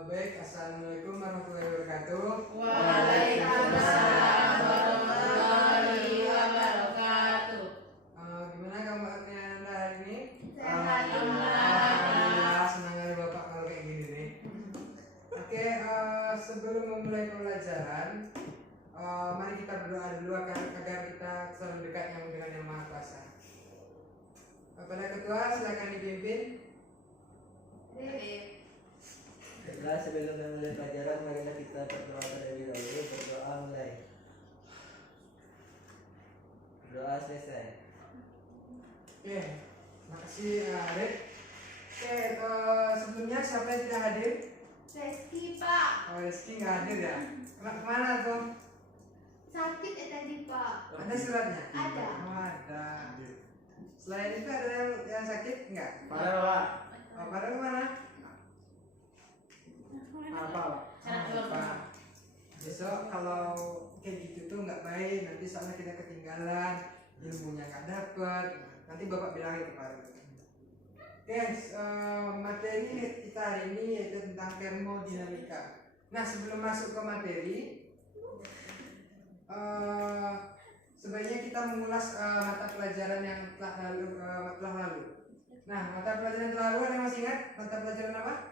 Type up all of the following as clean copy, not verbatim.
Baik, assalamualaikum warahmatullahi wabarakatuh. Waalaikumsalam warahmatullahi wabarakatuh. Gimana kabarnya Anda hari ini? Sehat, Alhamdulillah, senang kali Bapak kalau kayak gini nih. Oke, sebelum memulai pelajaran, mari kita berdoa dulu agar kita selalu dekat dengan Yang Maha Kuasa. Kepada Ketua, silakan dipimpin. Baiklah, sebelum memulai pelajaran, marilah kita berdoa terlebih dahulu. Berdoa mulai. Doa selesai. Oke, makasih Arif. Oke, sebelumnya siapa yang tidak hadir? Reski, Pak. Oh, Rizky nggak hadir ya? Kemana tuh? Sakit tadi, Pak. Ada suratnya? Ada. Oh, ada. Selain itu ada yang sakit nggak? Parah, Pak. Oh, Farel kemana? Apa? Apa? Besok kalau kayak gitu tuh nggak baik, nanti soalnya kita ketinggalan, ilmunya nggak dapet. Nanti Bapak bilangin ke Farel. Guys, materi kita hari ini yaitu tentang termodinamika. Nah, sebelum masuk ke materi, sebaiknya kita mengulas mata pelajaran yang telah lalu. Nah, mata pelajaran yang telah lalu ada yang masih ingat mata pelajaran apa?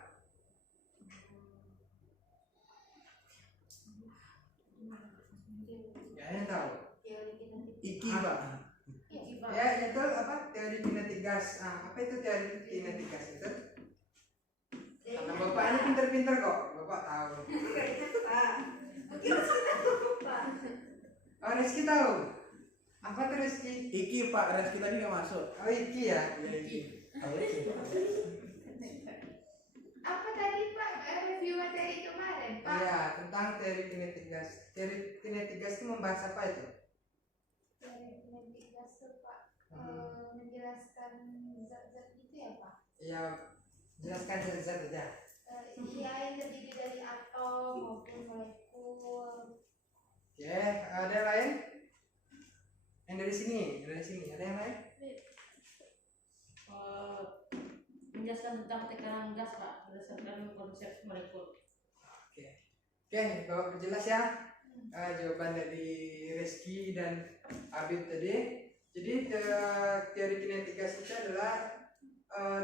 Ya, yang tahu. Iki, Pak. Ya, itu apa? Teori kinetik gas. Nah, apa itu teori kinetik gas itu? Karena Bapak ini pinter-pinter kok, Bapak tahu. Oh, Rizky tahu. Apa tuh Rizky? Iki, Pak. Reski tadi nggak masuk. Oh, Iki ya. Apa tadi, Pak? Review materi kemarin, Pak. Iya, tentang teori kinetik gas. Teori kinetik gas itu membahas apa itu? Kinetik gas tuh, Pak. Menjelaskan zat-zat itu ya, Pak? Ya, jelaskan zat-zat aja. Iya, yang terdiri dari atom maupun molekul. Oke, ada yang lain? Yang dari sini, ada yang lain? Menjelaskan tentang tekanan gas, Pak, berdasarkan konsep molekul. Oke, Bapak perjelas ya. Jawaban dari Reski dan Abid tadi. Jadi teori kinetik gas itu adalah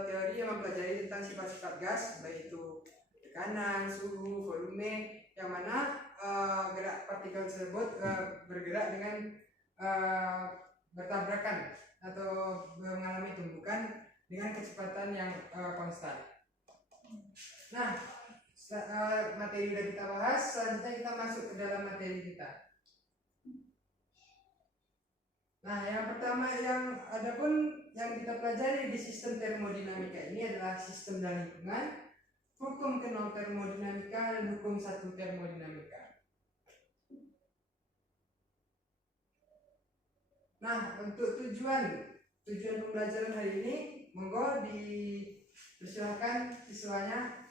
teori yang mempelajari tentang sifat-sifat gas, baik itu tekanan, suhu, volume, yang mana gerak partikel tersebut bergerak dengan bertabrakan atau mengalami tumbukan dengan kecepatan yang konstan. Nah, materi sudah kita bahas, selanjutnya kita masuk ke dalam materi kita. Nah, yang pertama yang kita pelajari di sistem termodinamika ini adalah sistem dan lingkungan, hukum ke-0 termodinamika dan hukum 1 termodinamika. Nah, untuk tujuan pembelajaran hari ini, monggo dipersilahkan siswanya.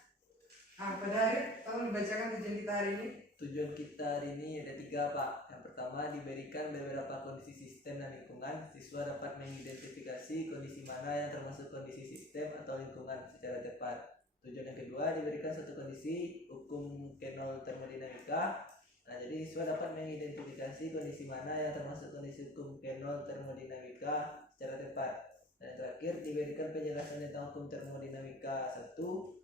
Pada hari, tolong dibacakan tujuan kita hari ini. Tujuan kita hari ini ada 3, Pak. Yang pertama, diberikan beberapa kondisi sistem dan lingkungan. Siswa dapat mengidentifikasi kondisi mana yang termasuk kondisi sistem atau lingkungan secara tepat. Tujuan yang kedua, diberikan suatu kondisi hukum K0 termodinamika. Nah, jadi siswa dapat mengidentifikasi kondisi mana yang termasuk kondisi hukum K0 termodinamika secara tepat. Dan yang terakhir, diberikan penjelasan tentang hukum termodinamika 1,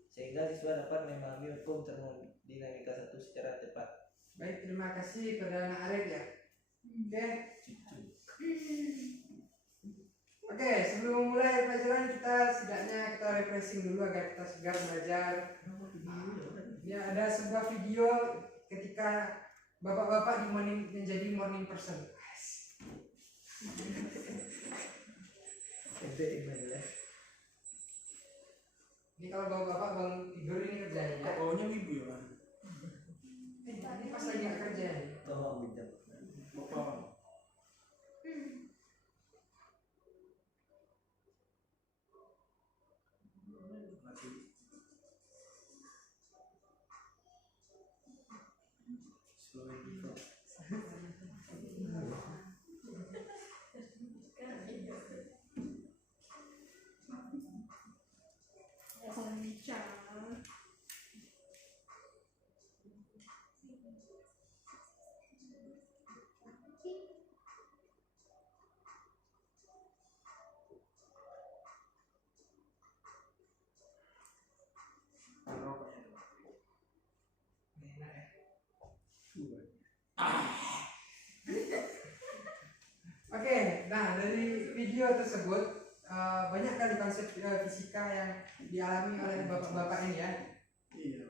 sehingga siswa dapat memahami hukum termodinamika 1 secara tepat. Baik, terima kasih kepada anak Arif ya. Oke, sebelum memulai pelajaran kita setidaknya kita refreshing dulu agar kita segar belajar. Ya, ada sebuah video ketika bapak-bapak menjadi morning person. Ini kalau bapak-bapak bangun tidur ini kerjanya. Kok baunya wibu ya, Pak? Ini pas lagi nggak kerja ya. Tolong bijak. Bapak. tersebut banyak kali konsep fisika yang dialami oleh bapak-bapak ini ya. Iya.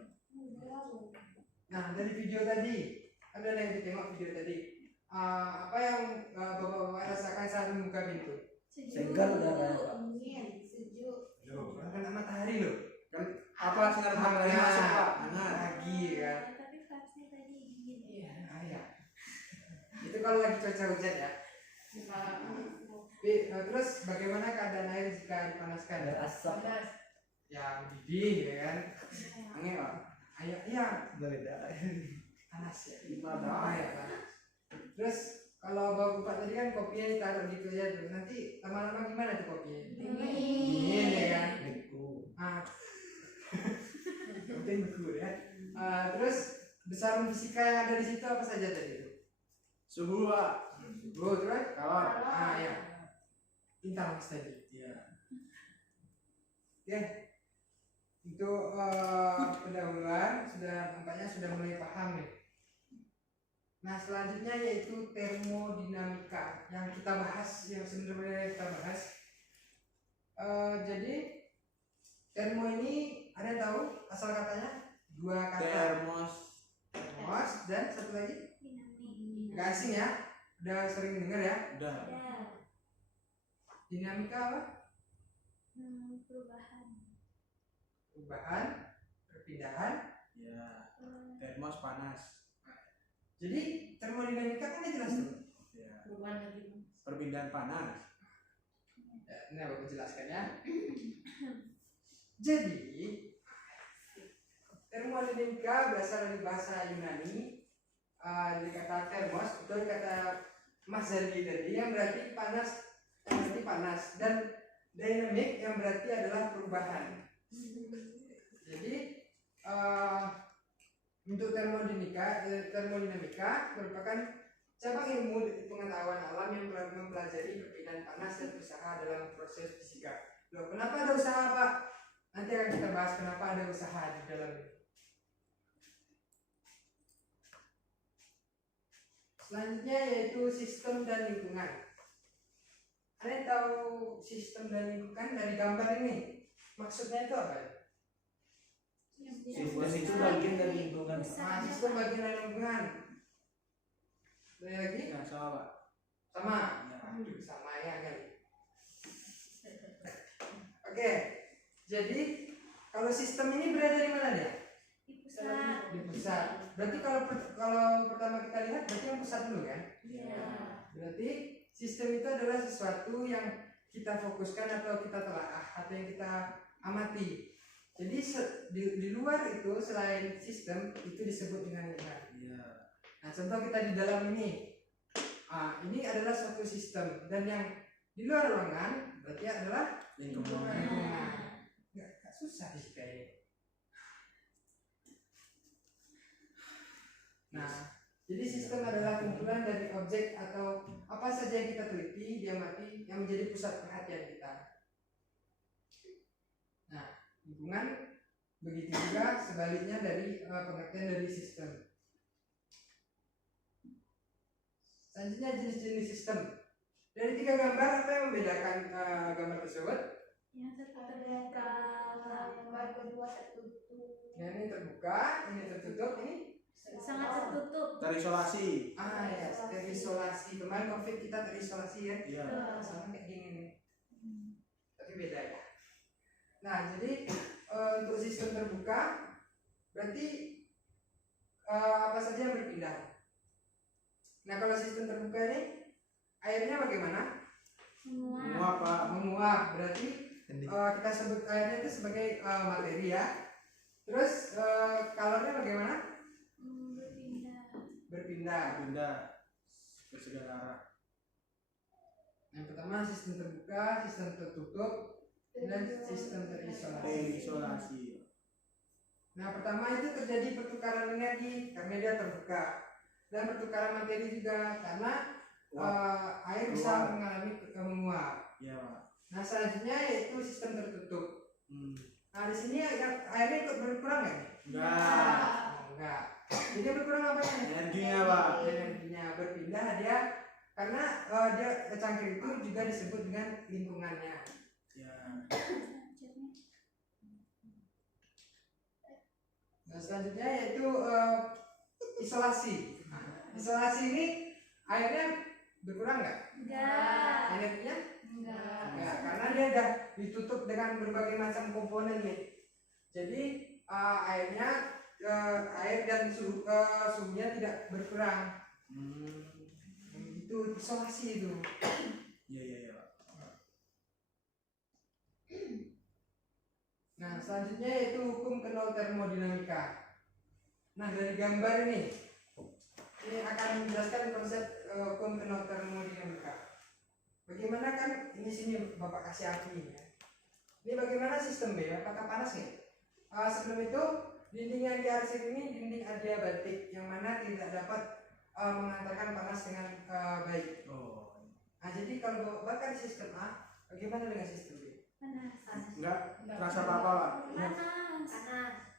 Nah dari video tadi, ada yang ditengok video tadi, apa yang bapak-bapak rasakan saat membuka pintu? Segar udaranya, Pak. Dingin, sejuk. Kena matahari loh, Kan apa sinar matahari masuk Pak? Hangat. pagi kan. Tapi vibes-nya tadi dingin. Iya, ya. Itu kalau lagi cuaca hujan ya. Terus bagaimana keadaan air jika dipanaskan? Ada asap. Ya mendidih ya kan. Angin Pak. Iya, Beda. panas ya. Gimana? Ya panas. Terus kalau bapak tadi kan kopinya ditaruh gitu ya, terus nanti lama-lama gimana tuh kopinya? Dingin ya kan. Beku. Penting beku ya. Terus besaran fisika yang ada di situ apa saja tadi itu? Suhu Pak. Terus? Kawan. Ya. Bintang mas tadi. Iya. Oke. Itu pendahuluan nampaknya sudah mulai paham nih. Nah selanjutnya yaitu termodinamika yang kita bahas, yang sebenarnya kita bahas. Jadi termo ini ada yang tahu asal katanya? Dua kata. Termos. Termos dan satu lagi nggak asing ya, udah sering dengar ya. Udah. Dinamika apa? Perubahan, perpindahan. Ya. Termos panas. Jadi termodinamika kan udah jelas tuh. Ya. Perubahan lagi. Perpindahan panas. Ya, ini aku jelaskan ya. Jadi termodinamika berasal dari bahasa Yunani, dari kata termos, itu kata Mas Zandi tadi yang berarti panas, dan dynamic yang berarti adalah perubahan. Jadi untuk termodinamika merupakan cabang ilmu pengetahuan alam yang mempelajari perpindahan panas dan usaha dalam proses fisika. Loh, kenapa ada usaha Pak? Nanti akan kita bahas kenapa ada usaha di dalam ini. Selanjutnya yaitu sistem dan lingkungan. Ada yang tahu sistem dan lingkungan dari gambar ini? Maksudnya itu apa ya? Sistem itu bagian dari lingkungan. Sistem bagian dari lingkungan. Ada lagi? Ya, sama Pak. Sama? Ya. Aduh, sama ya kali. Oke, jadi kalau sistem ini berada di mana dia? Di pusat. Berarti kalau pertama kita lihat berarti yang pusat dulu kan? Berarti sistem itu adalah sesuatu yang kita fokuskan atau kita telaah atau yang kita amati. Jadi di luar itu selain sistem itu disebut dengan lingkungan. Iya. Nah contoh kita di dalam ini, ini adalah suatu sistem dan yang di luar ruangan berarti adalah Lingkungan. Nggak susah sih kayaknya. Nah jadi sistem adalah kumpulan dari objek atau apa saja yang kita teliti, diamati, yang menjadi pusat perhatian kita. Nah, lingkungan begitu juga sebaliknya dari pengertian dari sistem. Selanjutnya jenis-jenis sistem. Dari 3 gambar apa yang membedakan gambar tersebut? Yang satu terbuka, gambar kedua tertutup. Yang ini terbuka, ini tertutup, ini Sangat tertutup. Terisolasi. ya, terisolasi. Kemarin COVID kita terisolasi ya. Iya. Sama kayak gini nih. Tapi beda ya. Nah, jadi untuk sistem terbuka berarti apa saja yang berpindah. Nah, kalau sistem terbuka ini airnya bagaimana? Menguap Pak. Menguap. Berarti kita sebut airnya itu sebagai materi ya. Terus kalornya bagaimana? Berpindah. Pindah ke segala arah. Yang pertama sistem terbuka, sistem tertutup, dan sistem terisolasi. Terisolasi. Nah pertama itu terjadi pertukaran energi karena dia terbuka, dan pertukaran materi juga karena air bisa mengalami menguap. Iya Pak. Nah selanjutnya yaitu sistem tertutup. Hmm. Nah di sini airnya ikut berkurang nggak? Enggak. Enggak. Jadi berkurang apa? Energinya Pak. Energinya berpindah dia karena dia cangkir itu juga disebut dengan lingkungannya. Ya. Nah, selanjutnya yaitu isolasi. Isolasi ini airnya berkurang nggak? Enggak. Energinya? Enggak. Nggak, karena dia udah ditutup dengan berbagai macam komponen nih. Jadi airnya air dan suhunya tidak berkurang. Itu isolasi itu. Iya iya iya. Nah, selanjutnya yaitu hukum kenal termodinamika. Nah, dari gambar ini akan menjelaskan konsep hukum kenal termodinamika. Bagaimana kan ini sini Bapak kasih api ya. Ini bagaimana sistem B? Apakah panas nggak? Sebelum itu dinding yang diarsir ini dinding adiabatik yang mana tidak dapat mengantarkan panas dengan baik. Oh. Nah, jadi kalau bakar sistem A, bagaimana dengan sistem B? Panas. Enggak terasa apa-apa Pak. Panas.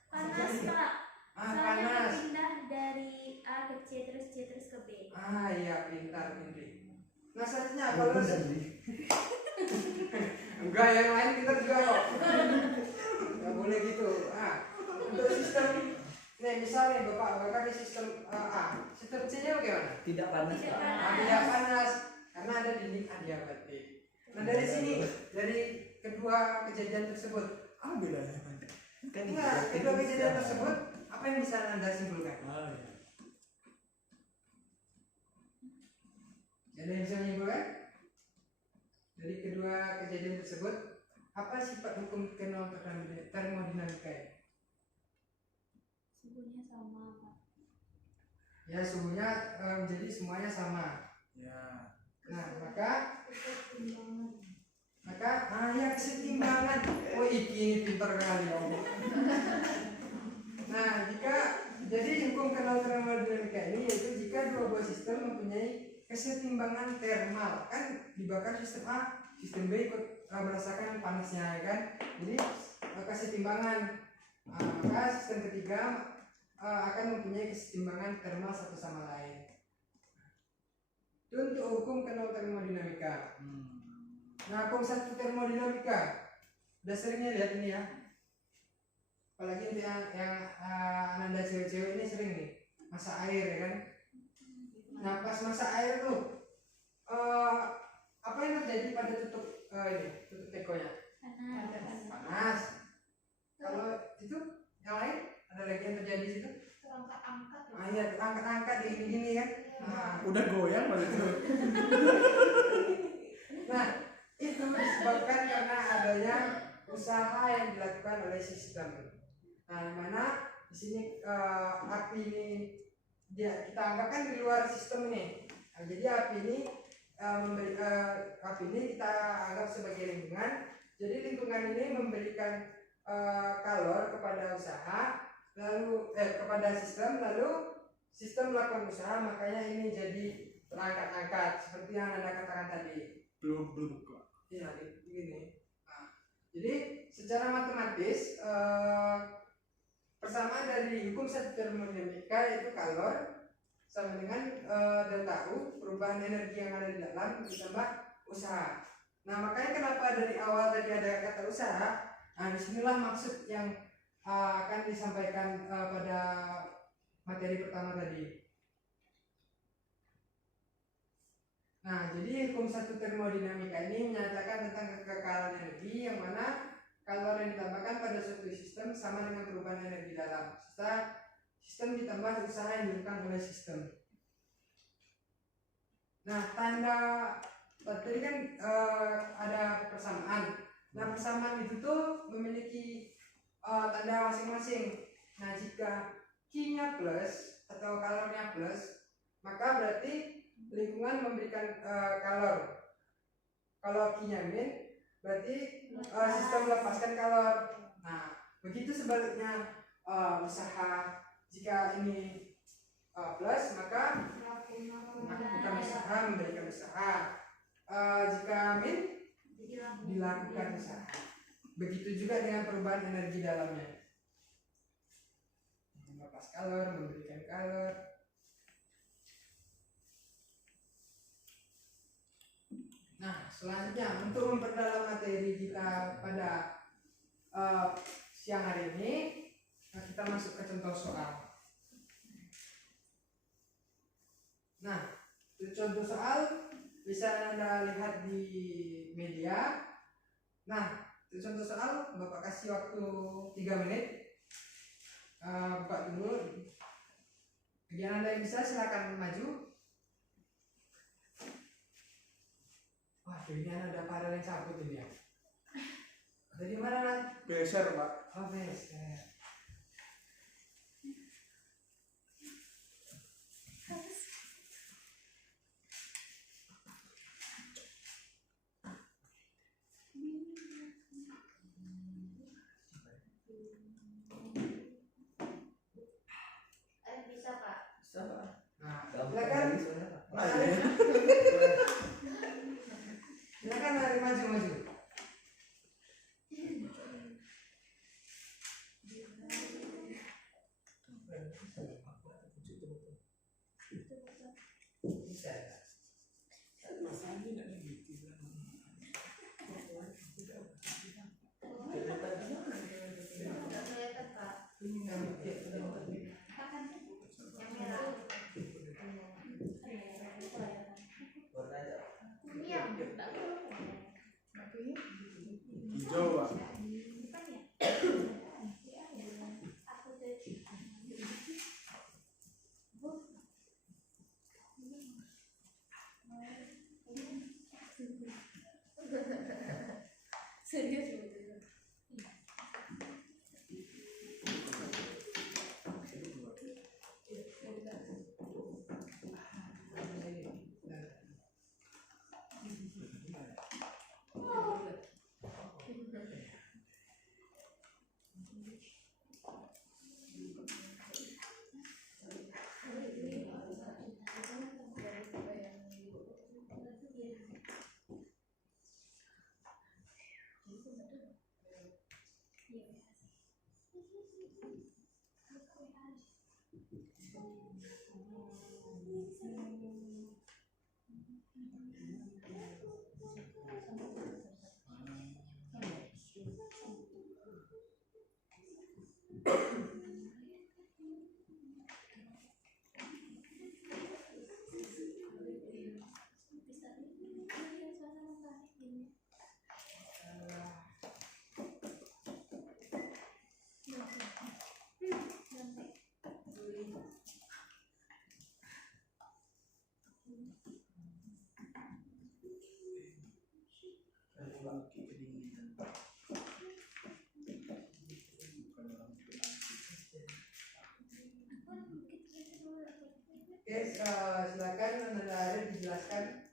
Panas, Pak. Soalnya Panas. Pindah dari A ke C terus ke B. Iya, pintar Indri. Nah, selanjutnya kalau enggak yang lain pintar juga kok. Nggak boleh gitu. Untuk sistem nih misalnya Bapak bakar di sistem A, sistem C-nya bagaimana? Tidak panas, Tidak Pak. panas. Tidak panas karena ada dinding adiabatik. Nah, dari sini dari kedua kejadian tersebut, Apa bedanya? Kan kedua kejadian tersebut apa yang bisa Anda simpulkan? Oh iya. Ada yang bisa menyimpulkan? Dari kedua kejadian tersebut, apa sifat hukum kenal termodinamika? Suhunya sama, Pak. Ya, suhunya jadi semuanya sama. Ya. Nah, maka Keseimbangan. ya kesetimbangan. Oh, ini pintar kali om. Nah, jika jadi hukum kenal termodinamika ini yaitu jika dua buah sistem mempunyai kesetimbangan termal, kan dibakar sistem A, sistem B ikut merasakan panasnya ya kan. Jadi kesetimbangan. Maka sistem ketiga akan mempunyai kesetimbangan termal satu sama lain. Itu untuk hukum kenal termodinamika. Nah, hukum satu termodinamika, udah seringnya lihat ini ya. Apalagi untuk yang ananda cewek-cewek ini sering nih masak air ya kan. Nah, pas masak air tuh apa yang terjadi pada tutup tutup tekonya? Panas. Kalau itu yang lain ada lagi yang terjadi di situ? Terangkat-angkat. Iya, angkat-angkat di gini kan. Nah, Udah goyang pada itu. nah, itu disebabkan karena adanya usaha yang dilakukan oleh sistem. Nah, yang mana di sini api ini kita anggapkan di luar sistem ini. Nah, jadi api ini kita anggap sebagai lingkungan. Jadi lingkungan ini memberikan kalor kepada usaha, lalu kepada sistem, lalu sistem melakukan usaha, makanya ini jadi terangkat-angkat seperti yang Anda katakan tadi. Belum buka. Iya, begini. Nah, jadi secara matematis persamaan dari hukum satu termodinamika yaitu kalor sama dengan delta U, perubahan energi yang ada di dalam ditambah usaha. Nah, makanya kenapa dari awal tadi ada kata usaha. Nah, disinilah maksud yang akan disampaikan pada materi pertama tadi. Nah, jadi hukum satu termodinamika ini menyatakan tentang kekekalan energi yang mana kalor yang ditambahkan pada suatu sistem sama dengan perubahan energi dalam. Serta sistem ditambah usaha yang dilakukan oleh sistem. Nah, tanda tadi kan ada persamaan. Nah, persamaan itu tuh memiliki tanda masing-masing. Nah, jika Q-nya plus atau kalornya plus, maka berarti lingkungan memberikan kalor. Kalau Q-nya min, berarti sistem melepaskan kalor. Nah, begitu sebaliknya usaha, jika ini plus, maka melakukan usaha, memberikan usaha. Jika min, dilakukan usaha. Begitu juga dengan perubahan energi dalamnya. Melepas kalor, memberikan kalor. Nah, selanjutnya untuk memperdalam materi kita pada siang hari ini, kita masuk ke contoh soal. Nah, contoh soal bisa Anda lihat di media. Nah, contoh soal Bapak kasih waktu 3 menit. Buka dulu. Bagi Anda yang bisa silakan maju. Wah, ini ada paralel yang cabut ini ya. Dari mana, Nat? Geser Pak. Oh, beser. Bisa Pak. Bisa Pak. Nah, Gampang silakan. kali soalnya Pak. Silakan lari maju. Bisa. Nggak kelihatan Pak. Yang merah. Warna aja. Kuning. Hijau Pak. Bukan ya? Aku tuh. Serius begitu. Oke, silakan Anda ada dijelaskan.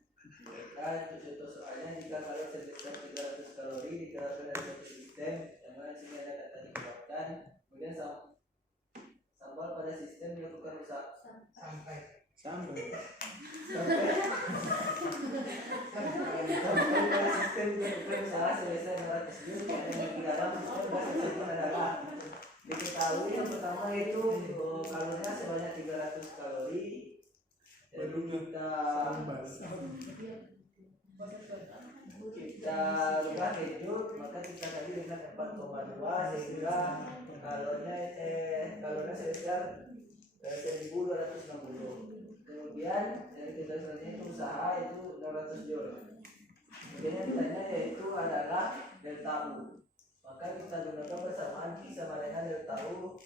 Untuk contoh soalnya, jika kalori sebesar 300 kalori dikeluarkan dari satu sistem, yang mana sini ada kata dikeluarkan, kemudian sambal pada sistem dilakukan rusak. Sampai. Sampai. Sampai pada sistem dilakukan usaha sebesar 600 juz, yang di dalam sistem gas tersebut adalah diketahui yang pertama itu kalorinya sebanyak 300 kalori. Jadi kita rubah hidup, maka kita tadi dengan 4,2 sehingga kalorinya sebesar 1260. Kemudian dari kita selanjutnya itu usaha itu 600 joule. Kemudian yang ditanya yaitu adalah delta U. Maka kita gunakan persamaan Q sama dengan delta U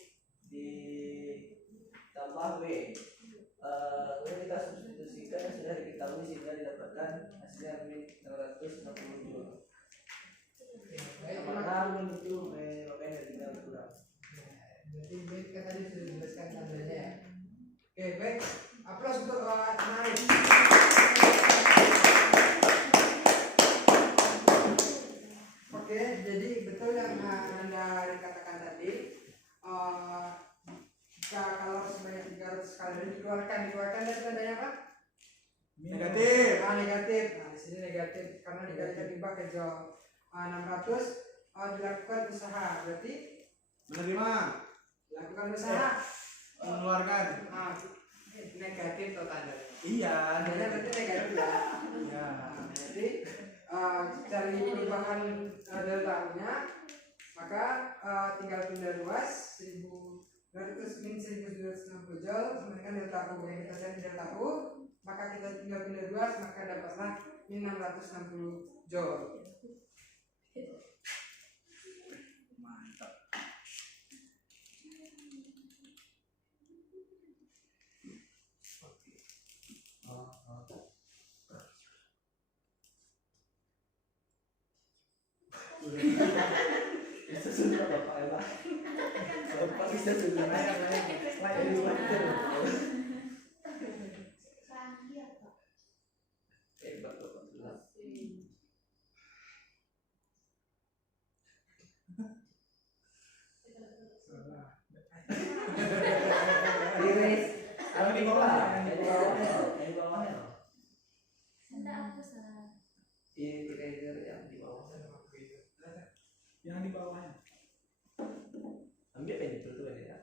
ditambah W. Kemudian kita substitusikan yang sudah diketahui sehingga didapatkan hasilnya min 660 joule. Mana min itu energi yang kurang. Berarti baik kan tadi sudah dijelaskan tandanya ya. Oke, baik. Aplaus untuk Narik. Oke, jadi betul yang Anda katakan tadi. Jika kalori sebanyak 300 kalori dikeluarkan dari tandanya apa? Negatif. Negatif. Nah, di sini negatif karena dikalikan dibagi ke 600 dilakukan usaha. Berarti Menerima. dilakukan usaha. Mengeluarkan. Negatif total. Iya. Tandanya berarti negatif ya. Iya. jadi cari perubahan delta-nya, maka tinggal pindah ruas 1200 min 1260 joule sama dengan delta U. Yang kita cari delta U, maka kita tinggal pindah ruas, maka dapatlah min 660 joule. Mantap. Bisa sudah Bapak ya Pak. Bapak bisa sudah Layak. jadi wajar. Canggih apa? Hebat Bapak sudah. Iris, Yang di bawah. yang di bawahnya, yang di bawahnya. Enggak aku salah. Ini eraser yang di bawahnya. Yang di bawahnya. Ambil pensil tuh ya.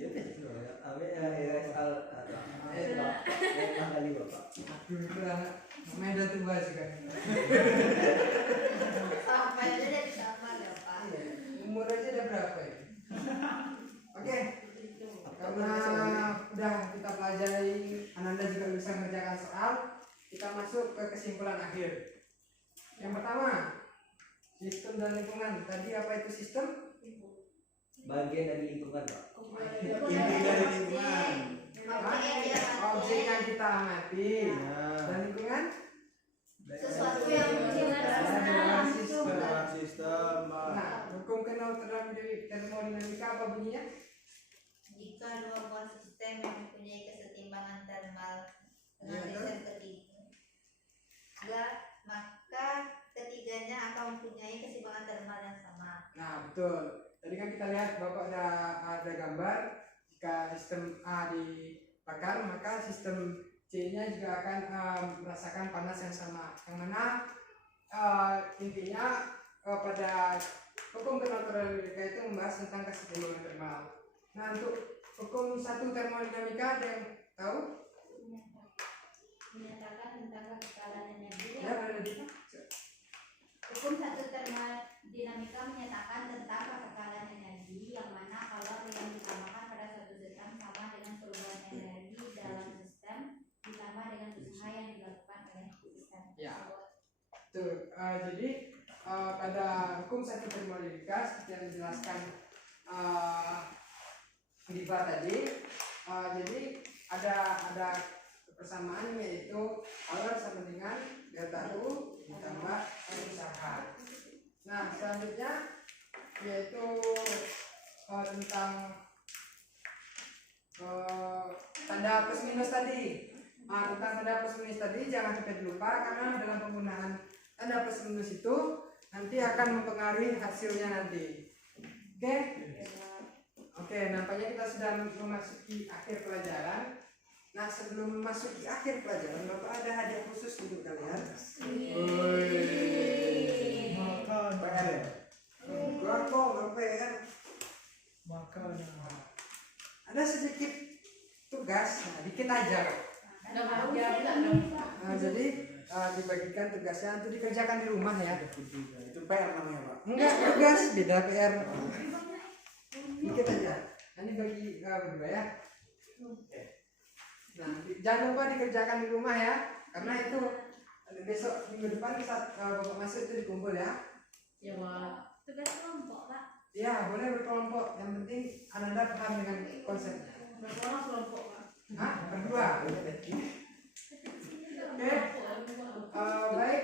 Ya pensil ya. Ambil eraser al. Kali Bapak. Aduh, itu anak namanya udah tua juga. Sampai aja dari kamar ya Pak. Iya, umur aja udah berapa ya? Oke, karena udah kita pelajari, Ananda juga bisa mengerjakan soal, kita masuk ke kesimpulan akhir. Yang pertama, sistem dan lingkungan. Tadi apa itu sistem? Bagian dari lingkungan Pak. Inti dari lingkungan. Objek yang kita amati. Dan lingkungan? Sesuatu yang Adalah Sistem. Nah, hukum kenal termodinamika apa bunyinya? Jika dua buah sistem yang mempunyai kesetimbangan termal dengan Iya, sistem ketiga, maka ketiganya akan mempunyai keseimbangan termal yang sama. Nah, betul. Tadi kan kita lihat Bapak ada gambar, jika sistem A dibakar, maka sistem C-nya juga akan merasakan panas yang sama. Yang mana intinya pada hukum termodinamika itu membahas tentang keseimbangan termal. Nah, untuk hukum satu termodinamika ada yang tahu? Menyatakan tentang kekekalan energi. Ya, ada di Hukum satu termodinamika menyatakan tentang kekekalan energi yang mana kalau yang ditambahkan pada suatu sistem sama dengan perubahan energi dalam sistem ditambah dengan usaha yang dilakukan oleh sistem. Ya. Tuh, jadi pada hukum satu termodinamika seperti yang dijelaskan Diva tadi, jadi ada persamaan yaitu power sama dengan delta U ditambah usaha. Nah, selanjutnya yaitu tentang tanda plus minus tadi. Tentang tanda plus minus tadi jangan sampai dilupa, karena dalam penggunaan tanda plus minus itu nanti akan mempengaruhi hasilnya nanti. Oke, nampaknya kita sudah memasuki akhir pelajaran. Nah, sebelum memasuki akhir pelajaran, Bapak ada hadiah khusus untuk kalian. Makan. PR ya? Gua kok nggak PR. Makan. Ada sedikit tugas, nah, dikit aja. Ada hadiah enggak dong? Nah, jadi dibagikan tugasnya untuk dikerjakan di rumah ya. Itu PR namanya Pak. Enggak, tugas beda PR. Dikit aja. Nanti bagi berdua ya. Nah, jangan lupa dikerjakan di rumah ya, karena itu besok minggu depan saat Bapak masuk itu dikumpul ya. Ya, Pak. Tugas kelompok, Pak. Ya, boleh berkelompok. Yang penting Ananda paham dengan konsepnya. Berapa orang kelompok, Pak? Hah? Berdua. Oke. Baik.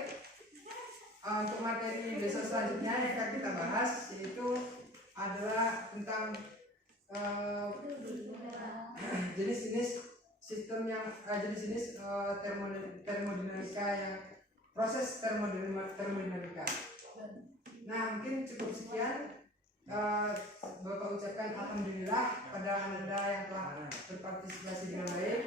Untuk materi besok selanjutnya yang akan kita bahas yaitu adalah tentang jenis-jenis sistem yang jenis-jenis termodinamika yang proses termodinamika. Nah, mungkin cukup sekian. Bapak ucapkan alhamdulillah pada Anda yang telah berpartisipasi dengan baik.